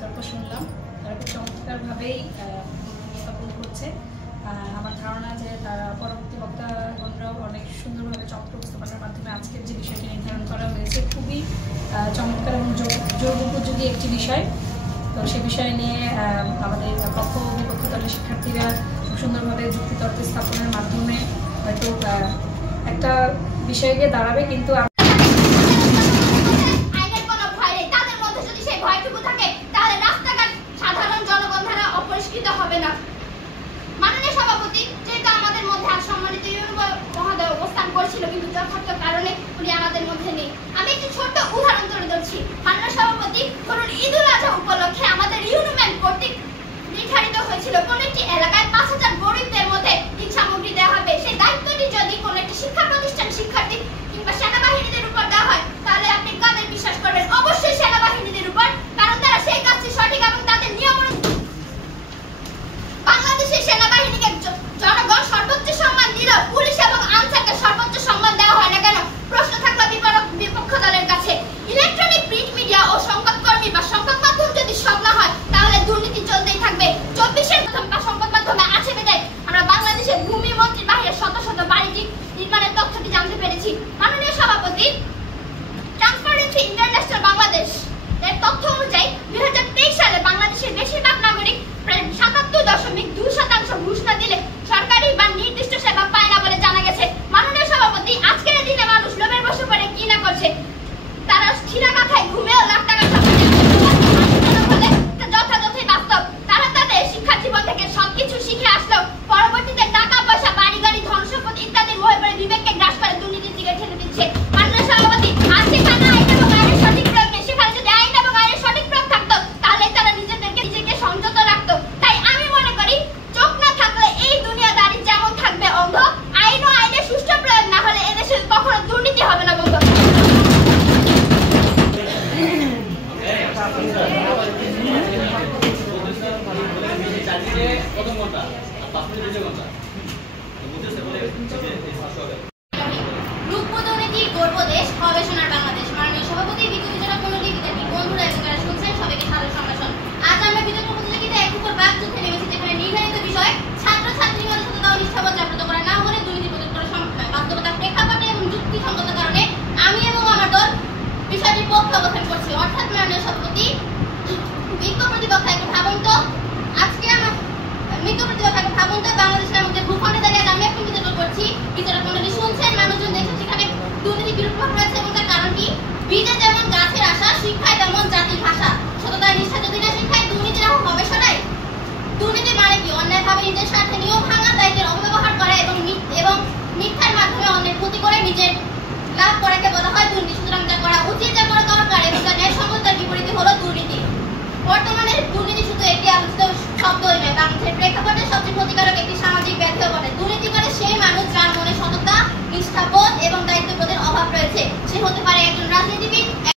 বিতর্ক শুনলাম, তারা খুব চমৎকারভাবেই উপস্থাপন করছে। আমার ধারণা যে তারা পরবর্তী বক্তাগণরাও অনেক সুন্দরভাবে চমৎকার উপস্থাপনার মাধ্যমে আজকের যে বিষয়টি নির্ধারণ করা হয়েছে খুবই চমৎকার এবং যোগ্যোপযোগী একটি বিষয়। তো সে বিষয় নিয়ে আমাদের পক্ষ বিপক্ষ দলের শিক্ষার্থীরা খুব সুন্দরভাবে যুক্তিতর্ক স্থাপনের মাধ্যমে হয়তো একটা বিষয়কে দাঁড়াবে, কিন্তু কিন্তু যথার্থ কারণে উনি আমাদের মধ্যে নেই। আমি একটি ছোট্ট উদাহরণ তুলে ধরছি। মাননীয় সভাপতি, ধরুন ঈদুল আজহা উপলক্ষে আমাদের ইউনিয়ন কর্তৃক নির্ধারিত হয়েছিল কোন একটি এলাকায় 5000 গরিবদের মধ্যে ঈদ সামগ্রী দেওয়া হবে। সেই দায়িত্বটি যদি কোন একটি শিক্ষা প্রতিষ্ঠান শিক্ষার্থী কিংবা সেনাবাহিনীদের উপর দেওয়া হয়, তাহলে আপনি কাদের বিশ্বাস করবেন? অবশ্যই সেনাবাহিনীদের উপর, কারণ তারা সেই কাজটি সঠিক এবং তাদের নিয়ম অনুযায়ী। বাংলাদেশের সেনাবাহিনীকে জনগণ সর্বোচ্চ সম্মান দিল, পুলিশ এবং আনসারকে সর্বোচ্চ সম্মান দেওয়া হয় না কেন? প্রশ্ন থাকলো বিপক্ষ দলের কাছে। ইলেকট্রনিক প্রিন্ট মিডিয়া ও সংবাদকর্মী বা সংবাদ মাধ্যম যদি সব না হয়, তাহলে দুর্নীতি চলতেই থাকবে। 24-এর সংবাদ মাধ্যমে আছে বিদায় আমরা বাংলাদেশের ভূমি মন্ত্রীর বাইরে শত শত বাড়িটি নির্মাণের তথ্যটি জানতে পেরেছি। মাননীয় সভাপতি, ট্রান্সপারেন্সি ইন্টারন্যাশনাল বাংলাদেশ এর তথ্য অনুযায়ী 2023 সালে বাংলাদেশের বেশিরভাগ নাগরিক প্রায় 77.2% ঘুষ না দিলে সরকারি বা নির্দিষ্ট সেবা পায় না বলে জানা গেছে। মাননীয় সভাপতি, আজকের দিনে মানুষ লোভের বশে পড়ে কি না করছে। তারা ছিঁড়া কাঁথায় ঘুমেও লাখ টাকা যথাযথই বাস্তব। তারা তাদের শিক্ষা জীবন থেকে সবকিছু শিখে আসলেও পরবর্তীতে টাকা পয়সা, বাড়ি গাড়ি, ধন সম্পদ ইত্যাদির মোহে পড়ে বিবেককে গ্রাস করে দুর্নীতির দিকে ঠেলে দিচ্ছে। মাননীয় সভাপতি, আজ যেখানে আইন এবং আইনের সঠিক প্রয়োগ নেই, সেখানে যদি আইন এবং আইনের সঠিক প্রয়োগ থাকতো, তাহলে তারা নিজেকে সংযত রাখতো। তাই আমি মনে করি, চোখ না থাকলে এই দুনিয়াদারি যেমন থাকবে অন্ধ, আইন ও আইনের সুষ্ঠু প্রয়োগ না হলে এদেশে কখনো দুর্নীতি হবে না বন্ধু। রূপবদনীতি গর্ব দেশ, হবে সোনার বাংলাদেশ। মাননীয় সভাপতি, বিতর্কিত কমিটি, বিদ্যার্থী বন্ধুরা এবং যারা শুনছেন সবাইকে সাদর সম্ভাষণ। আজ আমরা বিতর্ক প্রতিযোগিতায় এক উপর বাক যুদ্ধে নেমেছি, যেখানে নির্ধারিত বিষয় ছাত্রছাত্রীর মধ্যে সততা ও নিষ্ঠাবোধ জাগ্রত করা না হলে দুর্নীতি প্রতিরোধ করা সম্ভব নয়। বাস্তবতার প্রেক্ষাপটে এবং যুক্তিসঙ্গত কারণে আমি এবং আমার দল বিষয়টির পক্ষে অবস্থান করছি। অর্থাৎ মাননীয় সভাপতি, বিজ্ঞ প্রতিপক্ষ একটা ভাবুন তো, আজকে আমার মৃত্যু প্রতিপক্ষ একটা ভাবুন তো, বাংলাদেশের মধ্যে ভূখণ্ডে দাঁড়িয়ে আমি এখন বিতর্ক করছি। বিচারক মন্ডলী শুনছেন, মানুষজন দেখছেন, সেখানে দুর্নীতি বিরূপ প্রভাব রয়েছে এবং তার কারণ কি? বীজে যেমন গাছের আশা, শিক্ষায় তেমন জাতির ভাষা। সততার নিষ্ঠা যদি না শিক্ষায়, দুর্নীতি রাখা হবে সদাই। দুর্নীতি মানে কি? অন্যায়ভাবে নিজের স্বার্থে নিয়ম ভাঙা, দায়িত্বের অপব্যবহার করা এবং মিথ্যার মাধ্যমে অন্যের ক্ষতি করে নিজের লাভ করাকে বলা হয় দুর্নীতি। সুতরাং যা করা উচিত, যা করা দরকার এবং যা ন্যায়সঙ্গত, তার বিপরীতে হলো দুর্নীতি। বর্তমানে দুর্নীতি শুধু একটি আলোচিত শব্দই নয়, বাংলাদেশের প্রেক্ষাপটে সবচেয়ে ক্ষতিকারক একটি সামাজিক ব্যাধিও বটে। দুর্নীতি করে সেই মানুষ যার মনে সততা, নিষ্ঠাবোধ এবং দায়িত্ববোধের অভাব রয়েছে। সে হতে পারে